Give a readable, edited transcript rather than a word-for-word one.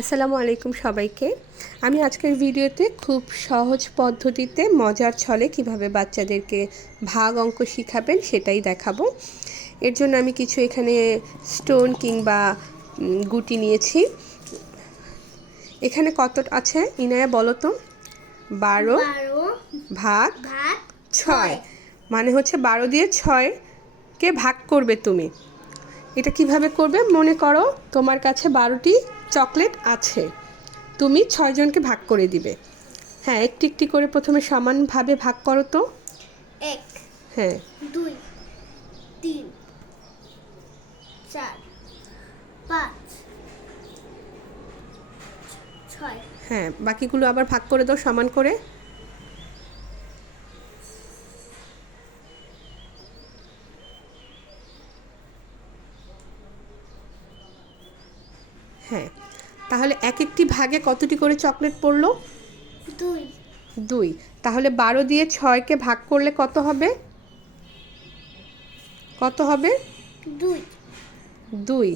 আসসালামু আলাইকুম সবাইকে। আমি আজকের ভিডিওতে খুব সহজ পদ্ধতিতে মজার ছলে কিভাবে বাচ্চাদেরকে ভাগ অঙ্ক শিখাবেন সেটাই দেখাবো। এর জন্য আমি কিছু এখানে স্টোন কিংবা গুটি নিয়েছি। এখানে কত আছে ইনায়া বলো তো? 12 ভাগ 6, মানে হচ্ছে 12 দিয়ে 6কে ভাগ করবে তুমি। এটা কিভাবে করবে? মনে করো তোমার কাছে 12টি চকলেট আছে, তুমি 6 জনকে ভাগ করে দিবে। হ্যাঁ, একটি একটি করে প্রথমে সমানভাবে ভাগ করো তো। 1 হ্যাঁ 2 3 4 5 6। হ্যাঁ, বাকিগুলো আবার ভাগ করে দাও সমান করে। হ্যাঁ, তাহলে এক একটি ভাগে কতটি করে চকলেট পড়লো? 2। তাহলে 12 দিয়ে 6কে ভাগ করলে কত হবে? কত হবে? 2। 2।